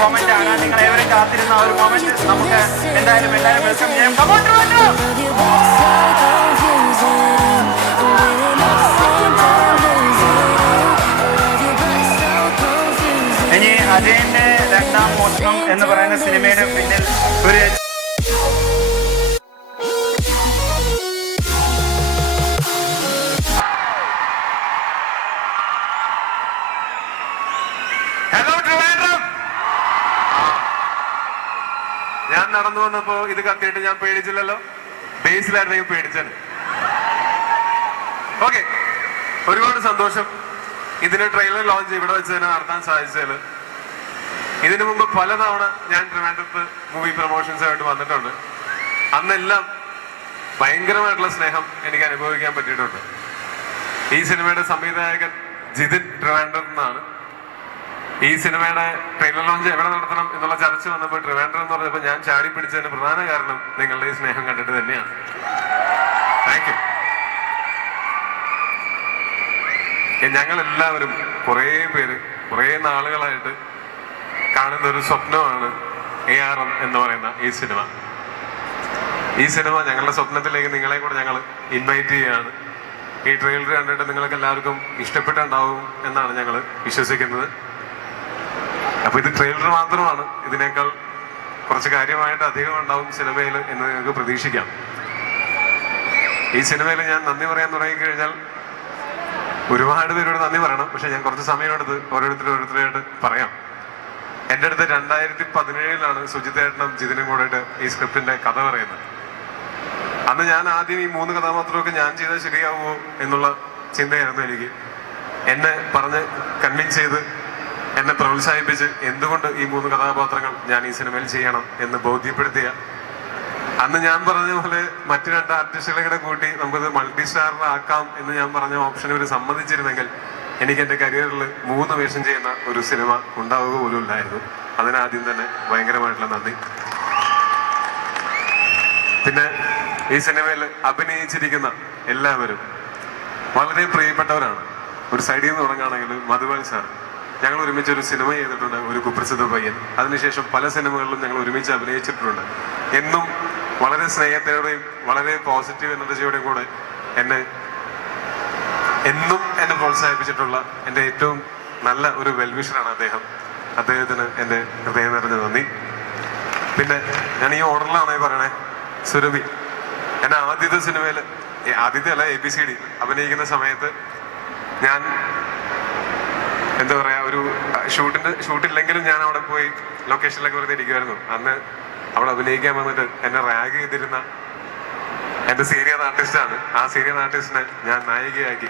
Moment ആണ്. നിങ്ങൾ ഏവരും കാത്തിരുന്ന ആ ഒരു മൊമെന്റ് നമുക്ക് എന്തായാലും വെൽക്കം ചെയ്യാം. ഇനി അജയന്റെ രണ്ടാം മോഷണം എന്ന് പറയുന്ന സിനിമയുടെ പിന്നിൽ ഒരു ഞാൻ നടന്നു വന്നപ്പോ ഇത് കത്തിയിട്ട് ഞാൻ പേടിച്ചില്ലല്ലോ. ബേസിലായിരുന്നെങ്കിൽ പേടിച്ചാണ്. ഓക്കെ, ഒരുപാട് സന്തോഷം ഇതിന് ട്രെയിലർ ലോഞ്ച് ഇവിടെ വെച്ച് തന്നെ നടത്താൻ സാധിച്ചതിൽ. ഇതിനു മുമ്പ് പലതവണ ഞാൻ ട്രിവാൻഡ്രത്ത് മൂവി പ്രൊമോഷൻസായിട്ട് വന്നിട്ടുണ്ട്. അന്നെല്ലാം ഭയങ്കരമായിട്ടുള്ള സ്നേഹം എനിക്ക് അനുഭവിക്കാൻ പറ്റിയിട്ടുണ്ട്. ഈ സിനിമയുടെ സംവിധായകൻ ജിതിൻ ട്രിവാൻഡ്രത്ത് നിന്നാണ്. ഈ സിനിമയുടെ ട്രെയിലർ ലോഞ്ച് എവിടെ നടത്തണം എന്നുള്ള ചർച്ച വന്നപ്പോൾ ട്രിവാൻഡ്രം എന്ന് പറഞ്ഞപ്പോൾ ഞാൻ ചാടി പിടിച്ചതിന് പ്രധാന കാരണം നിങ്ങളുടെ ഈ സ്നേഹം കണ്ടിട്ട് തന്നെയാണ്. Thank you. ഞങ്ങളെല്ലാവരും കുറേ പേര് കുറേ നാളുകളായിട്ട് കാണുന്ന ഒരു സ്വപ്നമാണ് ARM എന്ന് പറയുന്ന ഈ സിനിമ. ഈ സിനിമ ഞങ്ങളുടെ സ്വപ്നത്തിലേക്ക് നിങ്ങളെ കൂടെ ഞങ്ങൾ ഇൻവൈറ്റ് ചെയ്യുകയാണ്. ഈ ട്രെയിലർ കണ്ടിട്ട് നിങ്ങൾക്ക് എല്ലാവർക്കും ഇഷ്ടപ്പെട്ടുണ്ടാവും എന്നാണ് ഞങ്ങൾ വിശ്വസിക്കുന്നത്. അപ്പൊ ഇത് ട്രെയിലർ മാത്രമാണ്. ഇതിനേക്കാൾ കുറച്ച് കാര്യമായിട്ട് അധികം ഉണ്ടാവും സിനിമയിൽ എന്ന് നിങ്ങൾക്ക് പ്രതീക്ഷിക്കാം. ഈ സിനിമയിൽ ഞാൻ നന്ദി പറയാൻ തുടങ്ങിക്കഴിഞ്ഞാൽ ഒരുപാട് പേരോട് നന്ദി പറയണം. പക്ഷെ ഞാൻ കുറച്ച് സമയമെടുത്ത് ഓരോരുത്തരായിട്ട് പറയാം. എൻ്റെ അടുത്ത് 2017 സുജിത്തേട്ടനും ജിതിനും കൂടെയിട്ട് ഈ സ്ക്രിപ്റ്റിന്റെ കഥ പറയുന്നത്. അന്ന് ഞാൻ ആദ്യം ഈ 3 കഥാപാത്രമൊക്കെ ഞാൻ ചെയ്താൽ ശരിയാവുമോ എന്നുള്ള ചിന്തയായിരുന്നു എനിക്ക്. എന്നെ പറഞ്ഞ് കൺവിൻസ് ചെയ്ത് എന്നെ പ്രോത്സാഹിപ്പിച്ച് എന്തുകൊണ്ട് ഈ 3 കഥാപാത്രങ്ങൾ ഞാൻ ഈ സിനിമയിൽ ചെയ്യണം എന്ന് ബോധ്യപ്പെടുത്തിയ, അന്ന് ഞാൻ പറഞ്ഞ പോലെ മറ്റു 2 ആർട്ടിസ്റ്റുകളെ കൂടെ കൂട്ടി നമുക്കത് മൾട്ടി സ്റ്റാറിലാക്കാം എന്ന് ഞാൻ പറഞ്ഞ ഓപ്ഷൻ ഇവർ സമ്മതിച്ചിരുന്നെങ്കിൽ എനിക്ക് എൻ്റെ കരിയറിൽ 3 വേഷം ചെയ്യുന്ന ഒരു സിനിമ ഉണ്ടാവുക പോലും ഇല്ലായിരുന്നു. അതിനാദ്യം തന്നെ ഭയങ്കരമായിട്ടുള്ള നന്ദി. പിന്നെ ഈ സിനിമയിൽ അഭിനയിച്ചിരിക്കുന്ന എല്ലാവരും വളരെ പ്രിയപ്പെട്ടവരാണ്. ഒരു സൈഡിൽ നിന്ന് തുടങ്ങുകയാണെങ്കിൽ മധുബാൽ സാർ, ഞങ്ങൾ ഒരുമിച്ച് ഒരു സിനിമ ചെയ്തിട്ടുണ്ട്, ഒരു കുപ്രസിദ്ധ പയ്യൻ. അതിനുശേഷം പല സിനിമകളിലും ഞങ്ങൾ ഒരുമിച്ച് അഭിനയിച്ചിട്ടുണ്ട്. എന്നും വളരെ സ്നേഹത്തോടെയും വളരെ പോസിറ്റീവ് എനർജിയോടെയും കൂടെ എന്നും എന്നെ പ്രോത്സാഹിപ്പിച്ചിട്ടുള്ള എൻ്റെ ഏറ്റവും നല്ല ഒരു വെൽവിഷറാണ് അദ്ദേഹം. അദ്ദേഹത്തിന് എൻ്റെ ഹൃദയം നിറഞ്ഞ നന്ദി. പിന്നെ ഞാൻ ഈ ഓർഡറിലാണ് പറയണേ. സുരഭി എന്നെ ആദ്യത്തെ സിനിമയിൽ, ആദ്യത്തെ അല്ല ABCD അഭിനയിക്കുന്ന സമയത്ത് ഞാൻ എന്താ പറയാ, ഒരു ഷൂട്ടില്ലെങ്കിലും ഞാൻ അവിടെ പോയി ലൊക്കേഷനിലൊക്കെ വെറുതെ ഇരിക്കുമായിരുന്നു. അന്ന് അവിടെ അഭിനയിക്കാൻ വന്നിട്ട് എന്നെ റാഗ് ചെയ്തിരുന്ന എന്റെ സീനിയർ ആർട്ടിസ്റ്റാണ്. ആ സീനിയർ ആർട്ടിസ്റ്റിനെ ഞാൻ നായികയാക്കി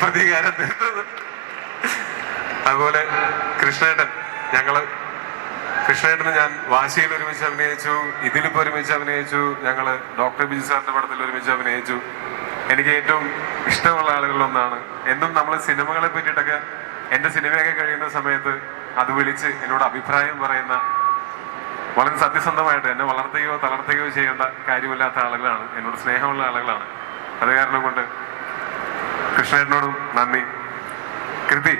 പ്രതികാരം തീർത്തത്. അതുപോലെ കൃഷ്ണേട്ടന് ഞാൻ വാശിയിൽ ഒരുമിച്ച് അഭിനയിച്ചു, ഇതിലിപ്പോ ഒരുമിച്ച് അഭിനയിച്ചു, ഞങ്ങള് ഡോക്ടർ ബിജു സാറിന്റെ പടത്തിൽ ഒരുമിച്ച് അഭിനയിച്ചു. എനിക്ക് ഏറ്റവും ഇഷ്ടമുള്ള ആളുകളിലൊന്നാണ്. എന്നും നമ്മൾ സിനിമകളെ പറ്റിയിട്ടൊക്കെ എൻ്റെ സിനിമയൊക്കെ കഴിയുന്ന സമയത്ത് അത് വിളിച്ച് എന്നോട് അഭിപ്രായം പറയുന്ന, വളരെ സത്യസന്ധമായിട്ട് എന്നെ വളർത്തുകയോ തളർത്തുകയോ ചെയ്യേണ്ട കാര്യമില്ലാത്ത ആളുകളാണ്, എന്നോട് സ്നേഹമുള്ള ആളുകളാണ്. അത് കാരണം കൊണ്ട് കൃഷ്ണേട്ടനോടും നന്ദി. Kriti,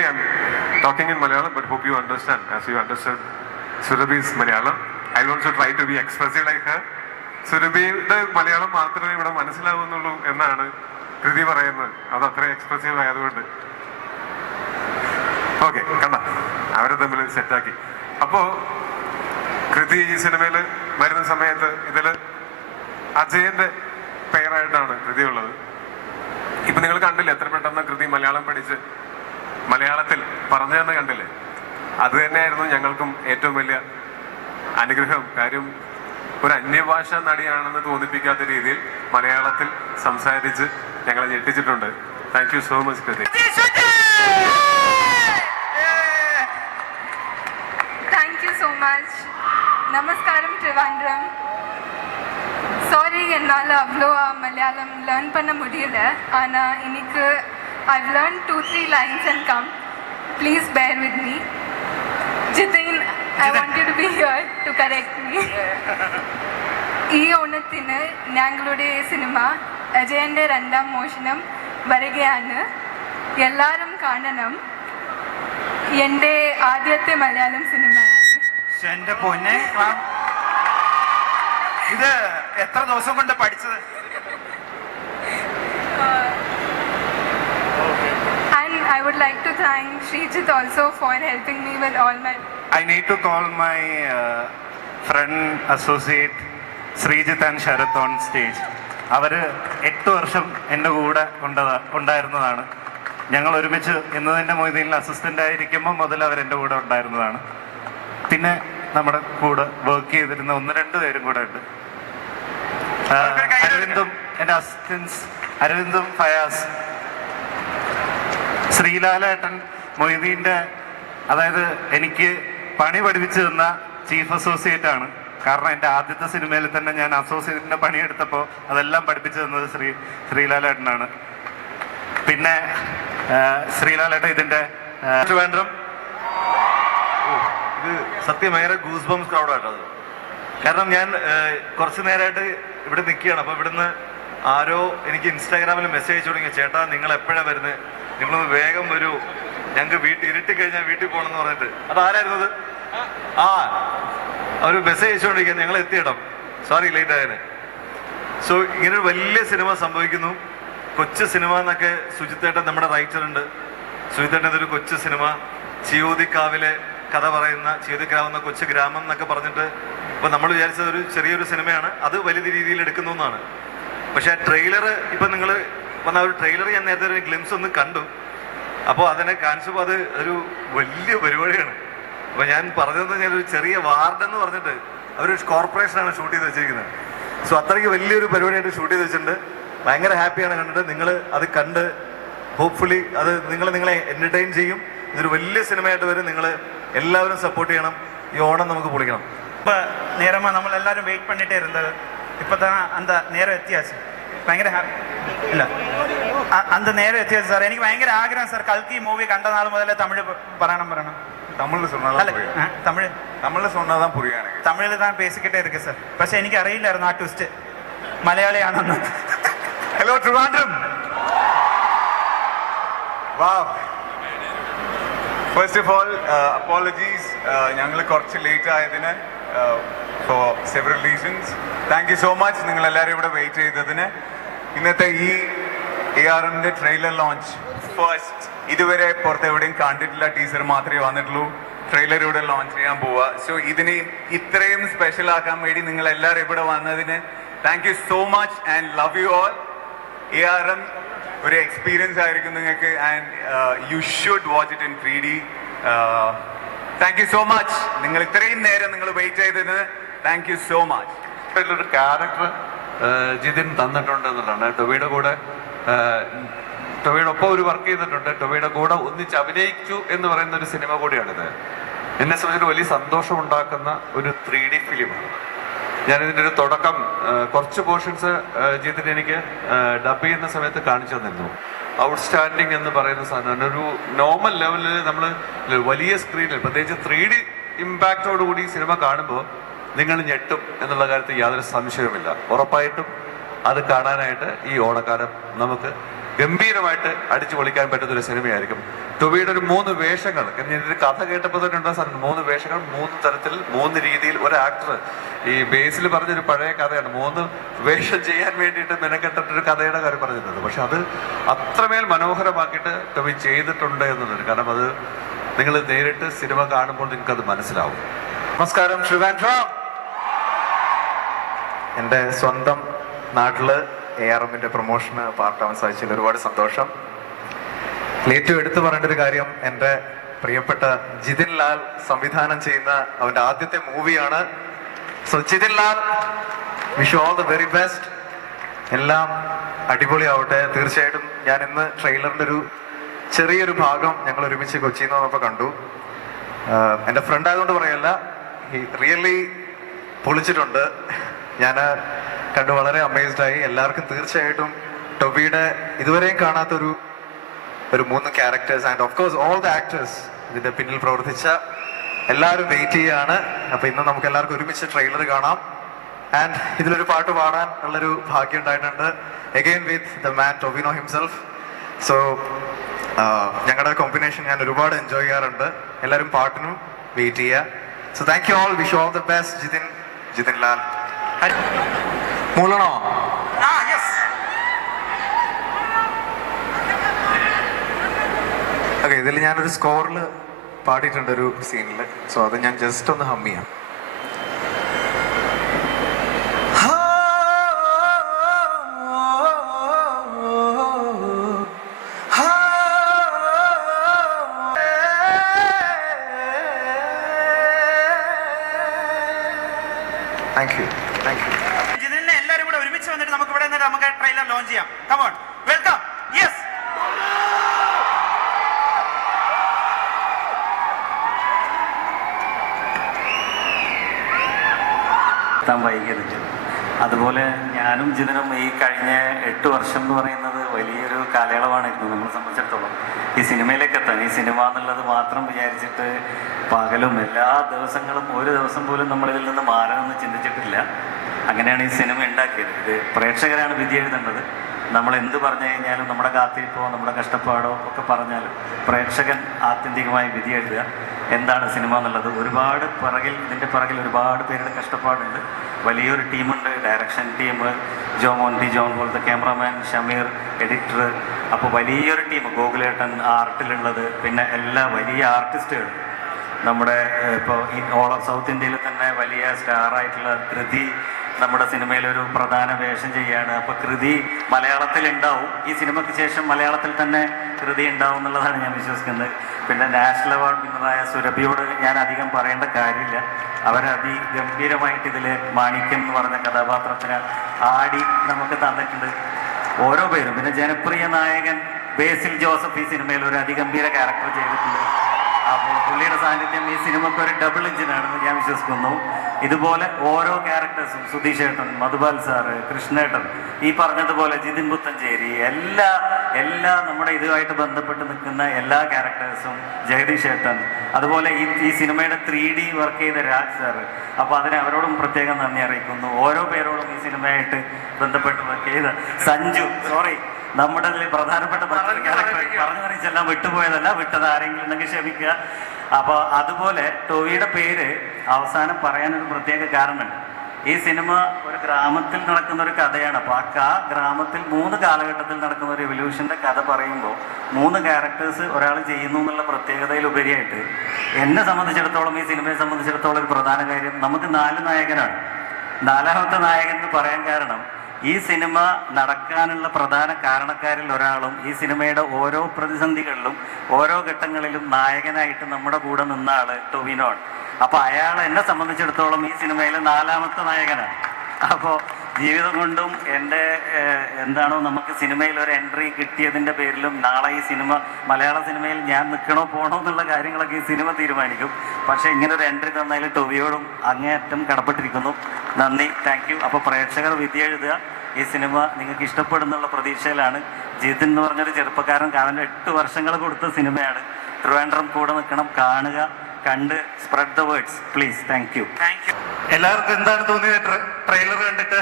I am talking in Malayalam but hope you understand as you understand Surabhi's Malayalam. I also try to be expressive like her. സുരഭിയുടെ മലയാളം മാത്രമേ ഇവിടെ മനസ്സിലാവുന്നുള്ളൂ എന്നാണ് കൃതി പറയുന്നത്. അത് അത്ര എക്സ്പ്രസീവ് ആയതുകൊണ്ട് ഓക്കെ, കണ്ട അവരെ തമ്മിൽ സെറ്റാക്കി. അപ്പോ കൃതി ഈ സിനിമയിൽ വരുന്ന സമയത്ത് ഇതില് അജയന്റെ പേരായിട്ടാണ് കൃതി ഉള്ളത്. ഇപ്പൊ നിങ്ങൾ കണ്ടില്ലേ എത്ര പെട്ടെന്ന് കൃതി മലയാളം പഠിച്ച് മലയാളത്തിൽ പറഞ്ഞതെന്ന് കണ്ടില്ലേ? അത് തന്നെയായിരുന്നു ഞങ്ങൾക്കും ഏറ്റവും വലിയ അനുഗ്രഹം. കാര്യം ഒരു അന്യഭാഷ നടിയാണെന്ന് തോന്നിപ്പിക്കാത്ത രീതിയിൽ മലയാളത്തിൽ സംസാരിച്ച് ഞങ്ങളെ ഞെട്ടിച്ചിട്ടുണ്ട്. താങ്ക് യു സോ മച്ച് കൃതി. Thank you so much. Namaskaram Trivandrum. Sorry என்னால அவ்வளோ மலையாளம் லேர்ன் பண்ண முடியல. ஆனால் இன்னைக்கு I've learned 2-3 lines and come. Please bear with me. Jitin, I want you to be here to correct me. ഈ ഓണത്തിന് ഞങ്ങളുടെ സിനിമ അജയൻ്റെ രണ്ടാം മോഷണം വരികയാണ്. എല്ലാവരും കാണണം. എൻ്റെ ആദ്യത്തെ മലയാളം സിനിമയാണ്. എന്റെ പൊന്നെ, ഇത് എത്ര ദിവസം കൊണ്ട് പഠിച്ചത്? And I would like to thank Srijit also for helping me with all my... I need to call my friend, associate Sreejith and Sarath on stage. അവർ 8 വർഷം എൻ്റെ കൂടെ ഉണ്ടായിരുന്നതാണ്. ഞങ്ങൾ ഒരുമിച്ച് ഇന്നതിൻ്റെ മൊയ്തീനിൽ അസിസ്റ്റൻ്റ് ആയിരിക്കുമ്പോൾ മുതൽ അവരെൻ്റെ കൂടെ ഉണ്ടായിരുന്നതാണ്. പിന്നെ നമ്മുടെ കൂടെ വർക്ക് ചെയ്തിരുന്ന 1-2 പേരും കൂടെ ഉണ്ട്. അരവിന്ദും എൻ്റെ അസിസ്റ്റൻസ് അരവിന്ദും ഫയാസ്, ശ്രീലാലേട്ടൻ മൊയ്തീൻ്റെ, അതായത് എനിക്ക് പണി പഠിപ്പിച്ചു തന്ന ചീഫ് അസോസിയേറ്റ് ആണ്. കാരണം എൻ്റെ ആദ്യത്തെ സിനിമയിൽ തന്നെ ഞാൻ അസോസിയേറ്റിൻ്റെ പണിയെടുത്തപ്പോൾ അതെല്ലാം പഠിപ്പിച്ചു തന്നത് ശ്രീലാലേട്ടനാണ്. പിന്നെ ശ്രീലാലേട്ടൻ ഇതിൻ്റെ ട്രിവാൻഡ്രം ഇത് സത്യം ഭയങ്കര ഗൂസ് ബംസ് ക്രൗഡാട്ടോ അത്. കാരണം ഞാൻ കുറച്ച് നേരമായിട്ട് ഇവിടെ നിൽക്കുകയാണ്. അപ്പോൾ ഇവിടുന്ന് ആരോ എനിക്ക് ഇൻസ്റ്റാഗ്രാമിൽ മെസ്സേജ് അയച്ചു തുടങ്ങി, ചേട്ടാ നിങ്ങൾ എപ്പോഴാണ് വരുന്നത്, നിങ്ങളൊന്ന് വേഗം വരൂ, ഞങ്ങൾക്ക് ഇരുട്ടി കഴിഞ്ഞാൽ വീട്ടിൽ പോകണമെന്ന് പറഞ്ഞിട്ട്. അതാരായിരുന്നത്? അവർ മെസ്സേജ് അയച്ചുകൊണ്ടിരിക്കുക, ഞങ്ങൾ എത്തിയിടം, സോറി ലേറ്റ് ആയതിന്. സോ ഇങ്ങനൊരു വലിയ സിനിമ സംഭവിക്കുന്നു. കൊച്ചു സിനിമ എന്നൊക്കെ സുജിത്തേട്ടൻ നമ്മുടെ റൈറ്റർ ഉണ്ട്. സുജിത്തേട്ടൻ ഇതൊരു കൊച്ചു സിനിമ, ചിയോതിക്കാവിലെ കഥ പറയുന്ന, ചിയോതിക്കാവുന്ന കൊച്ചു ഗ്രാമം എന്നൊക്കെ പറഞ്ഞിട്ട് ഇപ്പം നമ്മൾ വിചാരിച്ചത് ഒരു ചെറിയൊരു സിനിമയാണ്, അത് വലിയ രീതിയിൽ എടുക്കുന്നു എന്നാണ്. പക്ഷെ ആ ട്രെയിലർ ഇപ്പം നിങ്ങൾ വന്ന ഒരു ട്രെയിലർ ഞാൻ നേരത്തെ ഒരു ഗ്ലിംസ് ഒന്ന് കണ്ടു. അപ്പോൾ അതിനെ കാണിച്ചപ്പോൾ അത് ഒരു വലിയ പരിപാടിയാണ്. അപ്പോൾ ഞാൻ പറഞ്ഞതെന്ന് പറഞ്ഞാൽ ഒരു ചെറിയ വാർഡെന്ന് പറഞ്ഞിട്ട് അവരൊരു കോർപ്പറേഷനാണ് ഷൂട്ട് ചെയ്ത് വെച്ചിരിക്കുന്നത്. സോ അത്രയ്ക്ക് വലിയൊരു പരിപാടിയായിട്ട് ഷൂട്ട് ചെയ്ത് വെച്ചിട്ടുണ്ട്. ഭയങ്കര ഹാപ്പിയാണ് കണ്ടിട്ട്. നിങ്ങൾ അത് കണ്ട് ഹോപ്പ്ഫുള്ളി അത് നിങ്ങളെ എൻ്റർടൈൻ ചെയ്യും. ഇതൊരു വലിയ സിനിമയായിട്ട് വരും. നിങ്ങൾ എല്ലാവരും സപ്പോർട്ട് ചെയ്യണം. ഈ ഓണം നമുക്ക് പൊളിക്കണം. இப்போ நேரமாக நம்ம எல்லாரும் வெயிட் பண்ணிகிட்டே இருந்தது. இப்போ தான் அந்த நேரம் எத்தியாச்சு. ഭയങ്കര ഇല്ല അന്ത നേരം എത്തിയത് സാർ. എനിക്ക് ഭയങ്കര ആഗ്രഹം സാർ, കൽക്കി മൂവി കണ്ട നാൾ മുതലേ തമിഴ് പറയണം. தமிழில் சொன்னாதான் புரியும் எனக்கு. തമിഴിൽ தான் பேசிக்கிட்டே இருக்கு சார். പക്ഷെ എനിക്ക് അറിയില്ലായിരുന്നു ആ ട്വിസ്റ്റ് മലയാളിയാണെന്ന്. Hello Trivandrum. Wow. First of all apologies, ഞങ്ങൾ കുറച്ച് ലേറ്റ് ആയതിന് for several reasons. Thank you so much നിങ്ങളെല്ലാവരും ഇവിടെ വെയിറ്റ് ചെയ്തതിന്. ഇന്നത്തെ ഈ ARMന്റെ ട്രെയിലർ ലോഞ്ച് ഫസ്റ്റ്, ഇതുവരെ പുറത്ത് എവിടെയും കണ്ടിട്ടില്ല, ടീസർ മാത്രമേ വന്നിട്ടുള്ളൂ. ട്രെയിലർ ഇവിടെ ലോഞ്ച് ചെയ്യാൻ പോവുക. സോ ഇതിനെ ഇത്രയും സ്പെഷ്യൽ ആക്കാൻ വേണ്ടി നിങ്ങൾ എല്ലാവരും ഇവിടെ വന്നതിന് thank you so much and love you all. ARM ഒരു എക്സ്പീരിയൻസ് ആയിരിക്കും നിങ്ങൾക്ക്, and you should watch it in 3D. Thank you so much. നിങ്ങൾ ഇത്രയും നേരം നിങ്ങൾ വെയിറ്റ് ചെയ്തതിന് താങ്ക് യു സോ മച്ച്. ഒരു ക്യാരക്ടർ ജിതിൻ തന്നിട്ടുണ്ട് എന്നുള്ളതാണ്. ടൊവിയുടെ കൂടെ ടൊവിയുടെ ഒപ്പം ഒരു വർക്ക് ചെയ്തിട്ടുണ്ട്. ടൊവിയുടെ കൂടെ ഒന്നിച്ച് അഭിനയിച്ചു എന്ന് പറയുന്ന ഒരു സിനിമ കൂടിയാണിത്. എന്നെ സംബന്ധിച്ച് വലിയ സന്തോഷം ഉണ്ടാക്കുന്ന ഒരു 3D ഫിലിമാണ്. ഞാനിതിൻ്റെ ഒരു തുടക്കം കുറച്ച് പോർഷൻസ് ജിതിൻ എനിക്ക് ഡബ് ചെയ്യുന്ന സമയത്ത് കാണിച്ചു തന്നിരുന്നു. ഔട്ട്സ്റ്റാൻഡിങ് എന്ന് പറയുന്ന സാധനം ഒരു നോർമൽ ലെവലിൽ നമ്മൾ വലിയ സ്ക്രീനിൽ പ്രത്യേകിച്ച് 3D ഇമ്പാക്റ്റോടുകൂടി സിനിമ കാണുമ്പോൾ നിങ്ങൾ ഞെട്ടും എന്നുള്ള കാര്യത്തിൽ യാതൊരു സംശയവുമില്ല. ഉറപ്പായിട്ടും അത് കാണാനായിട്ട് ഈ ഓണക്കാലം നമുക്ക് ഗംഭീരമായിട്ട് അടിച്ചു പൊളിക്കാൻ പറ്റുന്നൊരു സിനിമയായിരിക്കും. ടൊവിയുടെ ഒരു 3 വേഷങ്ങൾ, ഞാനൊരു കഥ കേട്ടപ്പോൾ തന്നെ ഉണ്ടാ സാധനം, 3 വേഷങ്ങൾ 3 തരത്തിൽ 3 രീതിയിൽ. ഒരു ആക്ടർ ഈ ബേസിൽ പറഞ്ഞൊരു പഴയ കഥയാണ്, 3 വേഷം ചെയ്യാൻ വേണ്ടിയിട്ട് മെനക്കെട്ടിട്ടൊരു കഥയുടെ കാര്യം പറഞ്ഞിരുന്നത്. പക്ഷെ അത് അത്രമേൽ മനോഹരമാക്കിയിട്ട് ടൊവി ചെയ്തിട്ടുണ്ട് എന്നുള്ളത്. കാരണം അത് നിങ്ങൾ നേരിട്ട് സിനിമ കാണുമ്പോൾ നിങ്ങൾക്കത് മനസ്സിലാവും. നമസ്കാരം ട്രിവാൻഡ്രം. എൻ്റെ സ്വന്തം നാട്ടില് ARMന്റെ പ്രൊമോഷന് പാർട്ടാവാൻ സാധിച്ചതിൽ ഒരുപാട് സന്തോഷം. ഏറ്റവും എടുത്തു പറയേണ്ട ഒരു കാര്യം, എൻ്റെ പ്രിയപ്പെട്ട ജിതിൻ ലാൽ സംവിധാനം ചെയ്യുന്ന അവൻ്റെ ആദ്യത്തെ മൂവിയാണ്. So Jithin Lal, wish all the very best. എല്ലാം അടിപൊളിയാവട്ടെ. തീർച്ചയായിട്ടും ഞാൻ ഇന്ന് ട്രെയിലറിൻ്റെ ഒരു ചെറിയൊരു ഭാഗം ഞങ്ങൾ ഒരുമിച്ച് കൊച്ചിയിൽ നിന്ന് വന്നപ്പോൾ കണ്ടു. എൻ്റെ ഫ്രണ്ട് ആയതുകൊണ്ട് പറയല്ല, റിയലി പൊളിച്ചിട്ടുണ്ട്. ഞാൻ കണ്ട് വളരെ അമേസ്ഡായി. എല്ലാവർക്കും തീർച്ചയായിട്ടും ടൊവിയുടെ ഇതുവരെയും കാണാത്തൊരു 3 characters and of course all the actors ഇതിന്റെ പിന്നിൽ പ്രവർത്തിച്ച എല്ലാവരും വെയിറ്റ് ചെയ്യാണ്. അപ്പൊ ഇന്ന് നമുക്ക് എല്ലാവർക്കും ഒരുമിച്ച് ട്രെയിലർ കാണാം. ആൻഡ് ഇതിലൊരു പാട്ട് പാടാൻ ഉള്ളൊരു ഭാഗ്യം ഉണ്ടായിട്ടുണ്ട്, again with the man Tovino himself. So ഞങ്ങളുടെ കോമ്പിനേഷൻ ഞാൻ ഒരുപാട് എൻജോയ് ചെയ്യാറുണ്ട്. എല്ലാവരും പാട്ടിനും വെയിറ്റ് ചെയ്യുക. So thank you all. Wish all the best. Jithin Lal മൂളണോ? ഓക്കെ, ഇതിൽ ഞാനൊരു സ്കോറിൽ പാടിയിട്ടുണ്ട് ഒരു സീനിൽ. സോ അത് ഞാൻ ജസ്റ്റ് ഒന്ന് ഹം ചെയ്യാം. Thank you. ജിതിനെ എല്ലാവരും കൂടെ ഒരുമിച്ച് വന്നിട്ട് നമുക്ക് ഇവിടെ നിന്നിട്ട് നമുക്ക് ട്രെയിലർ ലോഞ്ച് ചെയ്യാം. Come on, welcome. യെസ്, എത്താൻ വൈകിയത്. അതുപോലെ ഞാനും ജിതിനും ഈ കഴിഞ്ഞ 8 വർഷം എന്ന് പറയുന്നത് വലിയൊരു കാലയളവാണിരുന്നു നമ്മളെ സംബന്ധിച്ചിടത്തോളം. ഈ സിനിമയിലേക്ക് എത്താൻ, ഈ സിനിമ എന്നുള്ളത് മാത്രം വിചാരിച്ചിട്ട് പകലും എല്ലാ ദിവസങ്ങളും ഒരു ദിവസം പോലും നമ്മളിതിൽ നിന്ന് മാറണമെന്ന് ചിന്തിച്ചിട്ടില്ല. അങ്ങനെയാണ് ഈ സിനിമ ഉണ്ടാക്കിയത്. ഇത് പ്രേക്ഷകരാണ് വിധി എഴുതേണ്ടത്. നമ്മൾ എന്ത് പറഞ്ഞു കഴിഞ്ഞാലും, നമ്മുടെ കാത്തിരിപ്പോ നമ്മുടെ കഷ്ടപ്പാടോ ഒക്കെ പറഞ്ഞാലും പ്രേക്ഷകൻ ആത്യന്തികമായി വിധി എഴുതുക എന്താണ് സിനിമ എന്നുള്ളത്. ഒരുപാട് ഇതിൻ്റെ പിറകിൽ ഒരുപാട് പേരുടെ കഷ്ടപ്പാടുണ്ട്. വലിയൊരു ടീമുണ്ട്, ഡയറക്ഷൻ ടീം, ജോൺ പോലത്തെ ക്യാമറാമാൻ, ഷമീർ എഡിറ്റർ. അപ്പോൾ വലിയൊരു ടീം, ഗോകുലേട്ടൻ ആർട്ടിലുള്ളത്, പിന്നെ എല്ലാ വലിയ ആർട്ടിസ്റ്റുകൾ. നമ്മുടെ ഇപ്പോൾ ഈ ഓൾ ഓഫ് സൗത്ത് ഇന്ത്യയിൽ തന്നെ വലിയ സ്റ്റാറായിട്ടുള്ള കൃതി നമ്മുടെ സിനിമയിലൊരു പ്രധാന വേഷം ചെയ്യുകയാണ്. അപ്പോൾ കൃതി മലയാളത്തിൽ ഉണ്ടാവും. ഈ സിനിമയ്ക്ക് ശേഷം മലയാളത്തിൽ തന്നെ കൃതി ഉണ്ടാവും എന്നുള്ളതാണ് ഞാൻ വിശ്വസിക്കുന്നത്. പിന്നെ നാഷണൽ അവാർഡ് വിന്നറായ സുരഭിയോട് ഞാൻ അധികം പറയേണ്ട കാര്യമില്ല. അവരതിഗംഭീരമായിട്ട് ഇതിൽ മാണിക്യം എന്ന് പറഞ്ഞ കഥാപാത്രത്തിന് ആടി നമുക്ക് തന്നിട്ടുണ്ട് ഓരോ പേരും. പിന്നെ ജനപ്രിയ നായകൻ ബേസിൽ ജോസഫ് ഈ സിനിമയിൽ ഒരു അതിഗംഭീര ക്യാരക്ടർ ചെയ്തിട്ടുണ്ട്. അപ്പോൾ പുള്ളിയുടെ സാന്നിധ്യം ഈ സിനിമയ്ക്ക് ഒരു ഡബിൾ എഞ്ചിനാണെന്ന് ഞാൻ വിശ്വസിക്കുന്നു. ഇതുപോലെ ഓരോ ക്യാരക്ടേഴ്സും, സുധീഷ് ഏട്ടൻ, മധുപാൽ സാറ്, കൃഷ്ണേട്ടൻ, ഈ പറഞ്ഞതുപോലെ ജിതിൻ പുത്തഞ്ചേരി, എല്ലാ നമ്മുടെ ഇതുമായിട്ട് ബന്ധപ്പെട്ട് നിൽക്കുന്ന എല്ലാ ക്യാരക്ടേഴ്സും, ജഗദീഷ് ഏട്ടൻ, അതുപോലെ ഈ സിനിമയുടെ 3D വർക്ക് ചെയ്ത രാജ് സാറ്. അപ്പോൾ അവരോടും പ്രത്യേകം നന്ദി അറിയിക്കുന്നു. ഓരോ പേരോടും ഈ സിനിമയായിട്ട് ബന്ധപ്പെട്ട് വർക്ക് ചെയ്ത സഞ്ജു, നമ്മുടെ പ്രധാനപ്പെട്ട ക്യാരക്ടർ പറഞ്ഞു അറിയിച്ചെല്ലാം വിട്ടുപോയതല്ല, വിട്ടത് ആരെങ്കിലും ഉണ്ടെങ്കിൽ ക്ഷമിക്കുക. അപ്പോൾ അതുപോലെ ടോവിയുടെ പേര് അവസാനം പറയാനൊരു പ്രത്യേക കാരണമുണ്ട്. ഈ സിനിമ ഒരു ഗ്രാമത്തിൽ നടക്കുന്ന ഒരു കഥയാണ്. അപ്പോൾ ആ ഗ്രാമത്തിൽ 3 കാലഘട്ടത്തിൽ നടക്കുന്ന ഒരു എവല്യൂഷൻ്റെ കഥ പറയുമ്പോൾ 3 ക്യാരക്ടേഴ്സ് ഒരാൾ ചെയ്യുന്നു എന്നുള്ള പ്രത്യേകതയിലുപരിയായിട്ട് എന്നെ സംബന്ധിച്ചിടത്തോളം, ഈ സിനിമയെ സംബന്ധിച്ചിടത്തോളം ഒരു പ്രധാന കാര്യം, നമുക്ക് 4 നായകനാണ്. 4ാമത്തെ നായകൻ എന്ന് പറയാൻ കാരണം, ഈ സിനിമ നടക്കാനുള്ള പ്രധാന കാരണക്കാരിൽ ഒരാളും ഈ സിനിമയുടെ ഓരോ പ്രതിസന്ധികളിലും ഓരോ ഘട്ടങ്ങളിലും നായകനായിട്ട് നമ്മുടെ കൂടെ നിന്ന ആള് ടൊവിനോൺ. അപ്പോൾ അയാൾ എന്നെ സംബന്ധിച്ചിടത്തോളം ഈ സിനിമയിലെ 4ാമത്തെ നായകനാണ്. അപ്പോൾ ജീവിതം കൊണ്ടും എൻ്റെ എന്താണോ നമുക്ക് സിനിമയിൽ ഒരു എൻട്രി കിട്ടിയതിൻ്റെ പേരിലും നാളെ ഈ സിനിമ മലയാള സിനിമയിൽ ഞാൻ നിൽക്കണോ പോകണോ എന്നുള്ള കാര്യങ്ങളൊക്കെ ഈ സിനിമ തീരുമാനിക്കും. പക്ഷേ ഇങ്ങനൊരു എൻട്രി തന്നതിൽ ടൊവിയോടും അങ്ങേയറ്റം കടപ്പെട്ടിരിക്കുന്നു. നന്ദി, താങ്ക് യു. അപ്പോൾ പ്രേക്ഷകർ വിധി എഴുതുക. ഈ സിനിമ നിങ്ങൾക്ക് ഇഷ്ടപ്പെടുന്നുള്ള പ്രതീക്ഷയിലാണ്. ജിതിൻ എന്ന് പറഞ്ഞൊരു ചെറുപ്പക്കാരൻ കാണാൻ 8 വർഷങ്ങൾ കൊടുത്ത സിനിമയാണ്. ട്രിവാൻഡ്രം കൂടെ നിൽക്കണം, കാണുക, കണ്ട് spread the words please. Thank you. എല്ലാവർക്കും എന്താണ് തോന്നിയത് ട്രെയിലർ കണ്ടിട്ട്?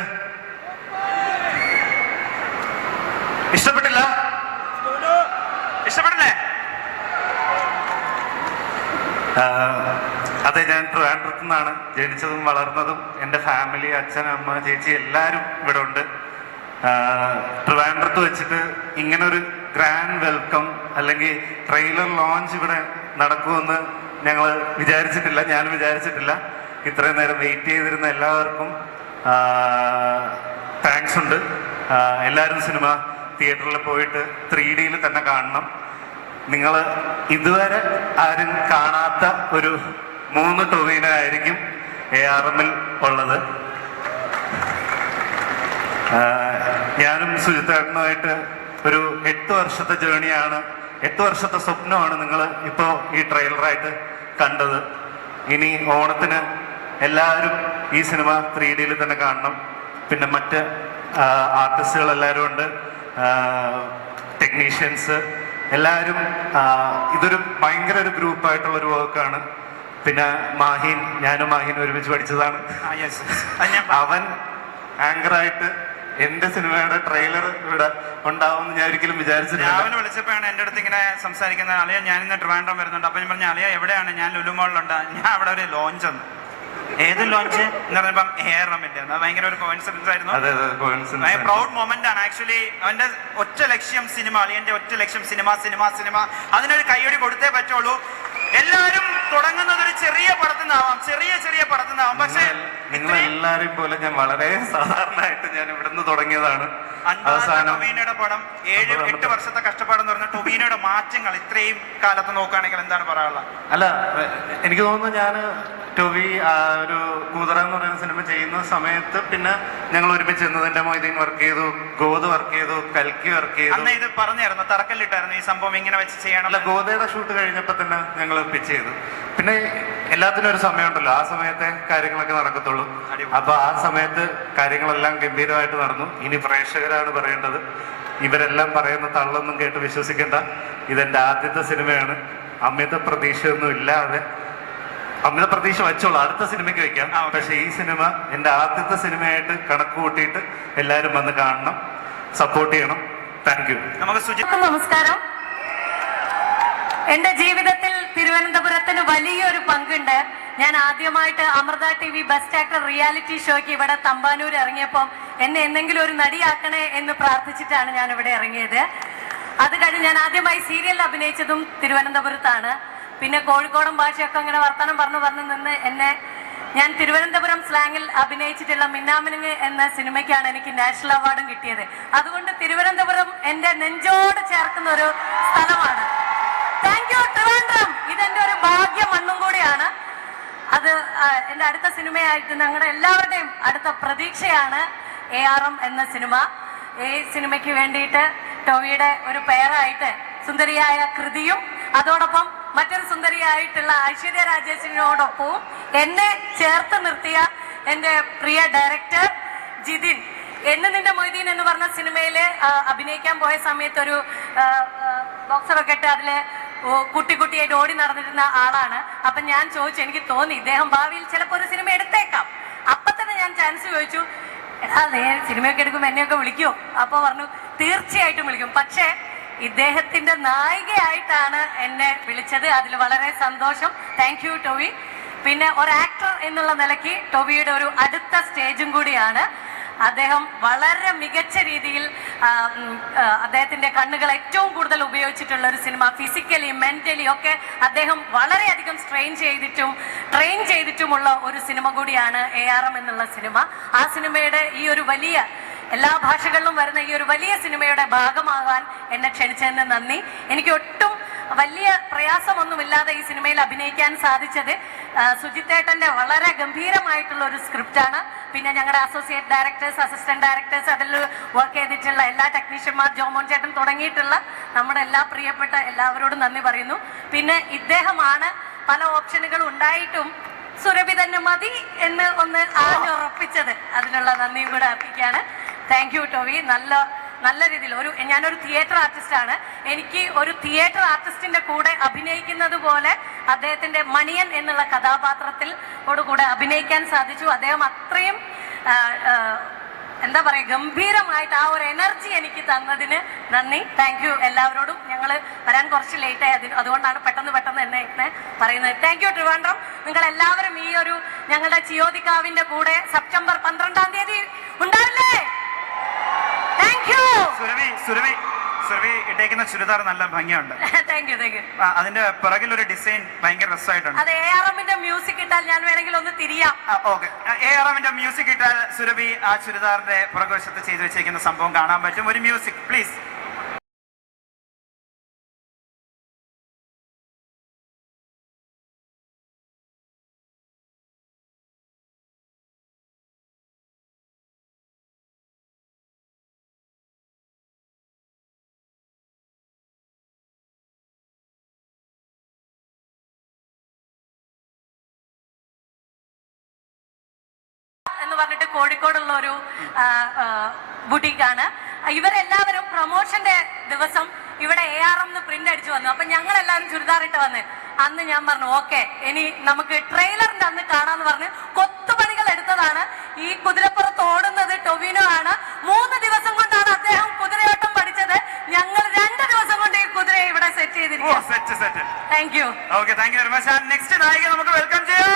ഇഷ്ടപ്പെട്ടില്ലേ? അതെ, ഞാൻ ട്രിവാൻഡ്രത്തു നിന്നാണ് ജനിച്ചതും വളർന്നതും. എൻ്റെ ഫാമിലി, അച്ഛൻ, അമ്മ, ചേച്ചി എല്ലാവരും ഇവിടെ ഉണ്ട്. ട്രിവാൻഡ്രത്ത് വെച്ചിട്ട് ഇങ്ങനൊരു ഗ്രാൻഡ് വെൽക്കം അല്ലെങ്കിൽ ട്രെയിലർ ലോഞ്ച് ഇവിടെ നടക്കുമെന്ന് ഞങ്ങൾ വിചാരിച്ചിട്ടില്ല, ഞാൻ വിചാരിച്ചിട്ടില്ല. ഇത്രയും നേരം വെയിറ്റ് ചെയ്തിരുന്ന എല്ലാവർക്കും താങ്ക്സ് ഉണ്ട്. എല്ലാവരും സിനിമ തിയേറ്ററിൽ പോയിട്ട് 3Dയിൽ തന്നെ കാണണം. നിങ്ങൾ ഇതുവരെ ആരും കാണാത്ത ഒരു 3 ടൊവിനോ ആയിരിക്കും ARMൽ ഉള്ളത്. ഞാനും സുജിത്തേട്ടനുമായിട്ട് ഒരു 8 വർഷത്തെ ജേണിയാണ്, 8 വർഷത്തെ സ്വപ്നമാണ് നിങ്ങൾ ഇപ്പോൾ ഈ ട്രെയിലറായിട്ട് കണ്ടത്. ഇനി ഓണത്തിന് എല്ലാവരും ഈ സിനിമ 3Dയിൽ തന്നെ കാണണം. പിന്നെ മറ്റ് ആർട്ടിസ്റ്റുകൾ എല്ലാവരും ഉണ്ട്, ടെക്നീഷ്യൻസ് എല്ലാവരും. ഇതൊരു ഭയങ്കര ഒരു ഗ്രൂപ്പായിട്ടുള്ളൊരു വർക്കാണ്. പിന്നെ ഞാനും മാഹീൻ ഒരുമിച്ച് പഠിച്ചതാണ്. അവൻ ആങ്കറായിട്ട് എന്റെ സിനിമയുടെ ട്രെയിലർ ഇവിടെ ഉണ്ടാവുമെന്ന് ഞാൻ ഒരിക്കലും വിചാരിച്ചിട്ടില്ല. രാവിലെ വിളിച്ചപ്പോഴാണ് എൻ്റെ അടുത്ത് ഇങ്ങനെ സംസാരിക്കുന്നത്, അളിയ ഞാൻ ഇന്ന് ട്രിവാൻഡ്രം വരുന്നുണ്ട്. അപ്പം ഞാൻ പറഞ്ഞു, അളിയ എവിടെയാണ്? ഞാൻ ലുലു മോളിലുണ്ട്. ഞാൻ അവിടെ ഒരു ലോഞ്ച് ഉണ്ട്. ഏത് ലോഞ്ച് എന്ന് പറഞ്ഞപ്പം ARMന്റെ. അത് ഭയങ്കര ഒരു കോയിൻസിഡൻസ് ആയിരുന്നു. പ്രൗഡ് മൊമെന്റ് ആണ് ആക്ച്വലി. അവന്റെ ഒറ്റ ലക്ഷ്യം സിനിമ, അളിയന്റെ ഒറ്റ ലക്ഷ്യം സിനിമ സിനിമ സിനിമ. അതിനൊരു കൈയടി കൊടുത്തേ പറ്റുള്ളൂ. എല്ലാവരും തുടങ്ങുന്നത് ഒരു ചെറിയ പടത്തുനിന്നാവാം, ചെറിയ പടത്തുനിന്നാവാം. പക്ഷേ നിങ്ങൾ എല്ലാരെയും പോലെ ഞാൻ വളരെ സാധാരണയായിട്ട് ഞാൻ ഇവിടുന്ന് തുടങ്ങിയതാണ്. ടൊവീനോയുടെ പടം 7-8 വർഷത്തെ കഷ്ടപ്പാടെന്ന് പറഞ്ഞ ടൊവീനോയുടെ മാറ്റങ്ങൾ ഇത്രയും കാലത്ത് നോക്കുകയാണെങ്കിൽ എന്താണ് പറയാനുള്ളത്? അല്ല, എനിക്ക് തോന്നുന്നു ഞാൻ ടൊവി ഒരു കൂതറ എന്ന് പറയുന്ന സിനിമ ചെയ്യുന്ന സമയത്ത് പിന്നെ ഞങ്ങൾ ഒരുമിച്ച് നിന്നതിന്റെ മൊയ്തീൻ വർക്ക് ചെയ്തു, ഗോദ് വർക്ക് ചെയ്തു, കൽക്കി വർക്ക് ചെയ്തു. അന്ന് ഇത് പറഞ്ഞായിരുന്നു, തറക്കല്ലിട്ടായിരുന്നു ഈ സംഭവം ഇങ്ങനെ വെച്ച് ചെയ്യണം. അല്ല, ഗോദയുടെ ഷൂട്ട് കഴിഞ്ഞപ്പോൾ തന്നെ ഞങ്ങൾ പിച്ച് ചെയ്തു. പിന്നെ എല്ലാത്തിനും ഒരു സമയമുണ്ടല്ലോ, ആ സമയത്തെ കാര്യങ്ങളൊക്കെ നടക്കത്തുള്ളൂ. അപ്പൊ ആ സമയത്ത് കാര്യങ്ങളെല്ലാം ഗംഭീരമായിട്ട് നടന്നു. ഇനി പ്രേക്ഷകരാണ് പറയേണ്ടത്. ഇവരെല്ലാം പറയുന്ന തള്ളൊന്നും കേട്ട് വിശ്വസിക്കേണ്ട. ഇതെന്റെ ആദ്യത്തെ സിനിമയാണ്. അമിത പ്രതീക്ഷയൊന്നും ഇല്ലാതെ, അമിത പ്രതീക്ഷ വെച്ചോളൂ, അടുത്ത സിനിമയ്ക്ക് വെക്കാം. പക്ഷെ ഈ സിനിമ എന്റെ ആദ്യത്തെ സിനിമയായിട്ട് കണക്ക് കൂട്ടിയിട്ട് എല്ലാവരും വന്ന് കാണണം, സപ്പോർട്ട് ചെയ്യണം. Thank you. നമസ്കാരം. എന്റെ ജീവിതത്തിൽ തിരുവനന്തപുരത്തിന് വലിയൊരു പങ്കുണ്ട്. ഞാൻ ആദ്യമായിട്ട് Amrita TV best actor reality ഷോയ്ക്ക് ഇവിടെ തമ്പാനൂർ ഇറങ്ങിയപ്പോൾ എന്നെ എന്തെങ്കിലും ഒരു നടിയാക്കണേ എന്ന് പ്രാർത്ഥിച്ചിട്ടാണ് ഞാൻ ഇവിടെ ഇറങ്ങിയത്. അത് കഴിഞ്ഞ് ഞാൻ ആദ്യമായി സീരിയലിൽ അഭിനയിച്ചതും തിരുവനന്തപുരത്താണ്. പിന്നെ കോഴിക്കോടൻ ഭാഷയൊക്കെ അങ്ങനെ വർത്തമാനം പറഞ്ഞു നിന്ന് ഞാൻ തിരുവനന്തപുരം സ്ലാങ്ങിൽ അഭിനയിച്ചിട്ടുള്ള മിന്നാമിനുങ്ങ് എന്ന സിനിമയ്ക്കാണ് എനിക്ക് നാഷണൽ അവാർഡും കിട്ടിയത്. അതുകൊണ്ട് തിരുവനന്തപുരം എൻ്റെ നെഞ്ചോട് ചേർക്കുന്ന ഒരു സ്ഥലമാണ്. Thank you Trivandrum. ഇതെന്റെ ഒരു ഭാഗ്യ മണ്ണും കൂടിയാണ്. അത് എൻ്റെ അടുത്ത സിനിമയായിട്ട് ഞങ്ങളുടെ എല്ലാവരുടെയും അടുത്ത പ്രതീക്ഷയാണ് ARM എന്ന സിനിമ. ഈ സിനിമയ്ക്ക് വേണ്ടിയിട്ട് ടോവിയുടെ ഒരു പെയറായിട്ട് സുന്ദരിയായ കൃതിയും അതോടൊപ്പം മറ്റൊരു സുന്ദരിയായിട്ടുള്ള ഐശ്വര്യ രാജേഷിനോടൊപ്പവും എന്നെ ചേർത്ത് നിർത്തിയ എൻ്റെ പ്രിയ ഡയറക്ടർ ജിതിൻ. എന്ന് നിന്റെ മൊയ്തീൻ എന്ന് പറഞ്ഞ സിനിമയിൽ അഭിനയിക്കാൻ പോയ സമയത്ത് ഒരു ബോക്സറൊക്കെ ഇട്ട് അതില് കുട്ടിയായിട്ട് ഓടി നടന്നിരുന്ന ആളാണ്. അപ്പൊ ഞാൻ ചോദിച്ചു, എനിക്ക് തോന്നി ഇദ്ദേഹം ഭാവിയിൽ ചിലപ്പോൾ ഒരു സിനിമ എടുത്തേക്കാം. അപ്പൊ തന്നെ ഞാൻ ചാൻസ് ചോദിച്ചു, എടാ സിനിമയൊക്കെ എടുക്കുമ്പോൾ എന്നെയൊക്കെ വിളിക്കുമോ? അപ്പോൾ പറഞ്ഞു തീർച്ചയായിട്ടും വിളിക്കും. പക്ഷേ ഇദ്ദേഹത്തിന്റെ നായികയായിട്ടാണ് എന്നെ വിളിച്ചത്. അതിൽ വളരെ സന്തോഷം. Thank you Tovi. പിന്നെ ഒരു ആക്ടർ എന്നുള്ള നിലയ്ക്ക് ടോവിയുടെ ഒരു അടുത്ത സ്റ്റേജും കൂടിയാണ്. അദ്ദേഹം വളരെ മികച്ച രീതിയിൽ അദ്ദേഹത്തിന്റെ കണ്ണുകൾ ഏറ്റവും കൂടുതൽ ഉപയോഗിച്ചിട്ടുള്ള ഒരു സിനിമ, ഫിസിക്കലി മെന്റലി ഒക്കെ അദ്ദേഹം വളരെയധികം ട്രെയിൻ ചെയ്തിട്ടുമുള്ള ഒരു സിനിമ കൂടിയാണ് ARM എന്നുള്ള സിനിമ. ആ സിനിമയുടെ ഈ ഒരു വലിയ എല്ലാ ഭാഷകളിലും വരുന്ന ഈ ഒരു വലിയ സിനിമയുടെ ഭാഗമാകാൻ എന്നെ ക്ഷണിച്ചതിന് നന്ദി. എനിക്ക് ഒട്ടും വലിയ പ്രയാസമൊന്നുമില്ലാതെ ഈ സിനിമയിൽ അഭിനയിക്കാൻ സാധിച്ചത് സുജിത്തേട്ടന്റെ വളരെ ഗംഭീരമായിട്ടുള്ള ഒരു സ്ക്രിപ്റ്റാണ്. പിന്നെ ഞങ്ങളുടെ അസോസിയേറ്റ് ഡയറക്ടേഴ്സ്, അസിസ്റ്റന്റ് ഡയറക്ടേഴ്സ്, അതിൽ വർക്ക് ചെയ്തിട്ടുള്ള എല്ലാ ടെക്നീഷ്യന്മാർ, ജോമോൻ ചേട്ടൻ തുടങ്ങിയിട്ടുള്ള നമ്മുടെ എല്ലാ പ്രിയപ്പെട്ട എല്ലാവരോടും നന്ദി പറയുന്നു. പിന്നെ ഇദ്ദേഹമാണ് പല ഓപ്ഷനുകൾ ഉണ്ടായിട്ടും സുരഭി തന്നെ മതി എന്ന് ഒന്ന് ആഞ്ഞുറപ്പിച്ചത്. അതിനുള്ള നന്ദിയും കൂടെ അർപ്പിക്കുകയാണ്. Thank you Tovi. നല്ല രീതിയിൽ ഞാനൊരു തിയേറ്റർ ആർട്ടിസ്റ്റാണ്. എനിക്ക് ഒരു തിയേറ്റർ ആർട്ടിസ്റ്റിന്റെ കൂടെ അഭിനയിക്കുന്നത് പോലെ അദ്ദേഹത്തിന്റെ മണിയൻ എന്നുള്ള കഥാപാത്രത്തിലൂടെ അഭിനയിക്കാൻ സാധിച്ചു. അദ്ദേഹം അത്രയും എന്താ പറയുക, ഗംഭീരമായിട്ട് ആ ഒരു എനർജി എനിക്ക് തന്നതിന് നന്ദി. താങ്ക് യു എല്ലാവരോടും. ഞങ്ങൾ വരാൻ കുറച്ച് ലേറ്റായി, അതുകൊണ്ടാണ് പെട്ടെന്ന് എന്നെ പറയുന്നത്. Thank you Trivandrum. നിങ്ങൾ എല്ലാവരും ഈ ഒരു ഞങ്ങളുടെ ചിയോദിക്കാവിന്റെ കൂടെ സെപ്റ്റംബർ 12-ാം തീയതി ഉണ്ടാവില്ലേ? Thank you. സുരഭി ഇട്ടേക്കുന്ന ചുരിദാർ നല്ല ഭംഗിയുണ്ട്. Thank you. അതിന്റെ പിറകിൽ ഒരു ഡിസൈൻ ഭയങ്കര രസമായിട്ടുണ്ട്. അത് ARMന്റെ മ്യൂസിക് ഇട്ടാൽ ഞാൻ വേണമെങ്കിൽ ഒന്ന് തിരിയാം. ഓക്കെ, ARMന്റെ മ്യൂസിക് ഇട്ടാൽ സുരഭി ആ ചുരിദാറിന്റെ പുറകുവശത്ത് ചെയ്തു വെച്ചേക്കുന്ന സംഭവം കാണാൻ പറ്റും. ഒരു മ്യൂസിക് പ്ലീസ്. എന്ന് പറഞ്ഞിട്ട് കോഴിക്കോടുള്ള ഒരു ബുട്ടീക്കാണ്. ഇവരെല്ലാവരും പ്രൊമോഷന്റെ ദിവസം ഇവിടെ ARM പ്രിന്റ് അടിച്ചു വന്നു. അപ്പൊ ഞങ്ങളെല്ലാവരും ചുരിദാറിട്ട് വന്ന് അന്ന് ഞാൻ പറഞ്ഞു ഓക്കെ ഇനി നമുക്ക് ട്രെയിലറിന്റെ അന്ന് കാണാന്ന് പറഞ്ഞ് കൊത്തുപണികൾ എടുത്തതാണ്. ഈ കുതിരപ്പുറത്ത് ഓടുന്നത് ടൊവിനോ ആണ്. 3 ദിവസം കൊണ്ടാണ് അദ്ദേഹം കുതിരയോട്ടം പഠിച്ചത്. ഞങ്ങൾ 2 ദിവസം കൊണ്ട് ഈ കുതിരയെ ഇവിടെ സെറ്റ് ചെയ്തിരിക്കും. Set. Thank you. Okay, thank you very much. Next നായിക നമുക്ക് വെൽക്കം ചെയ്യാം.